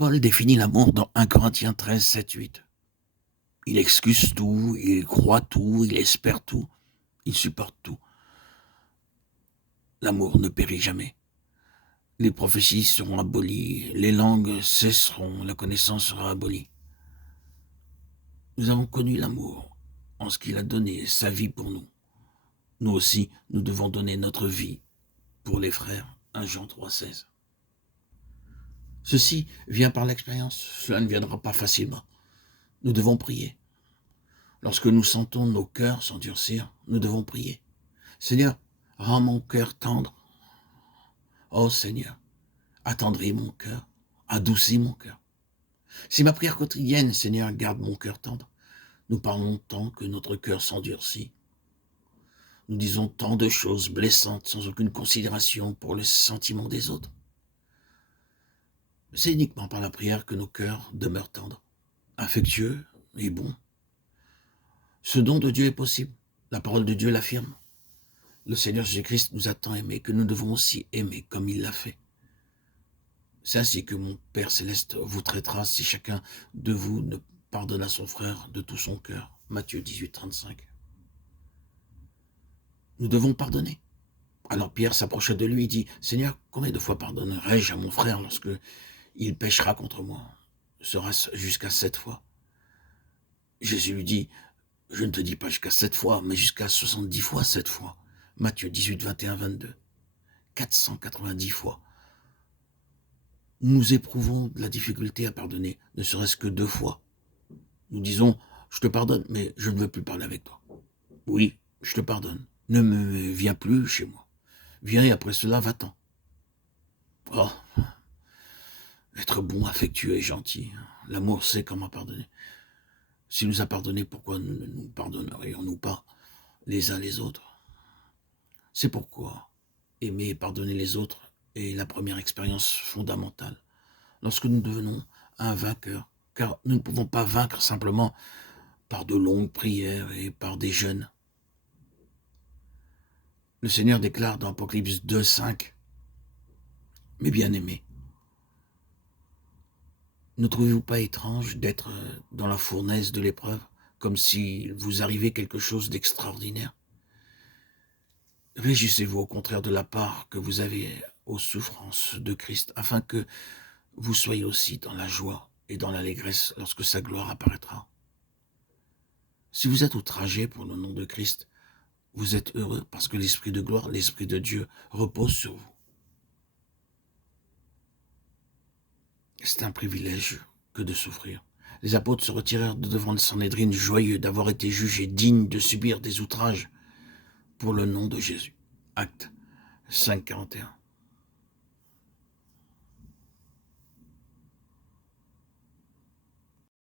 Paul définit l'amour dans 1 Corinthiens 13, 7, 8. Il excuse tout, il croit tout, il espère tout, il supporte tout. L'amour ne périt jamais. Les prophéties seront abolies, les langues cesseront, la connaissance sera abolie. Nous avons connu l'amour en ce qu'il a donné sa vie pour nous. Nous aussi, nous devons donner notre vie pour les frères. 1 Jean 3, 16. Ceci vient par l'expérience, cela ne viendra pas facilement. Nous devons prier. Lorsque nous sentons nos cœurs s'endurcir, nous devons prier. Seigneur, rends mon cœur tendre. Oh Seigneur, attendris mon cœur, adoucis mon cœur. C'est ma prière quotidienne, Seigneur, garde mon cœur tendre. Nous parlons tant que notre cœur s'endurcit. Nous disons tant de choses blessantes sans aucune considération pour le sentiment des autres. C'est uniquement par la prière que nos cœurs demeurent tendres, affectueux et bons. Ce don de Dieu est possible. La parole de Dieu l'affirme. Le Seigneur Jésus-Christ nous a tant aimés que nous devons aussi aimer comme il l'a fait. C'est ainsi que mon Père Céleste vous traitera si chacun de vous ne pardonne à son frère de tout son cœur. Matthieu 18, 35. Nous devons pardonner. Alors Pierre s'approcha de lui et dit, « Seigneur, combien de fois pardonnerai-je à mon frère lorsque il péchera contre moi? Sera-ce jusqu'à 7 fois ?» Jésus lui dit, « Je ne te dis pas jusqu'à 7 fois, mais jusqu'à 70 fois 7 fois. » Matthieu 18, 21, 22. 490 fois. Nous éprouvons de la difficulté à pardonner, ne serait-ce que 2 fois. Nous disons, je te pardonne, mais je ne veux plus parler avec toi. Oui, je te pardonne. Ne me viens plus chez moi. Viens et après cela, va-t'en. Oh, être bon, affectueux et gentil. L'amour sait comment pardonner. S'il nous a pardonné, pourquoi ne nous pardonnerions-nous pas les uns les autres? C'est pourquoi aimer et pardonner les autres est la première expérience fondamentale. Lorsque nous devenons un vainqueur, car nous ne pouvons pas vaincre simplement par de longues prières et par des jeûnes. Le Seigneur déclare dans Apocalypse 2, 5, « Mes bien-aimés, ne trouvez-vous pas étrange d'être dans la fournaise de l'épreuve, comme s'il vous arrivait quelque chose d'extraordinaire? Réjouissez-vous au contraire de la part que vous avez aux souffrances de Christ, afin que vous soyez aussi dans la joie et dans l'allégresse lorsque sa gloire apparaîtra. Si vous êtes outragés pour le nom de Christ, vous êtes heureux parce que l'Esprit de gloire, l'Esprit de Dieu repose sur vous. C'est un privilège que de souffrir. Les apôtres se retirèrent de devant le Sanhédrin joyeux d'avoir été jugés dignes de subir des outrages pour le nom de Jésus. Actes 5, 41.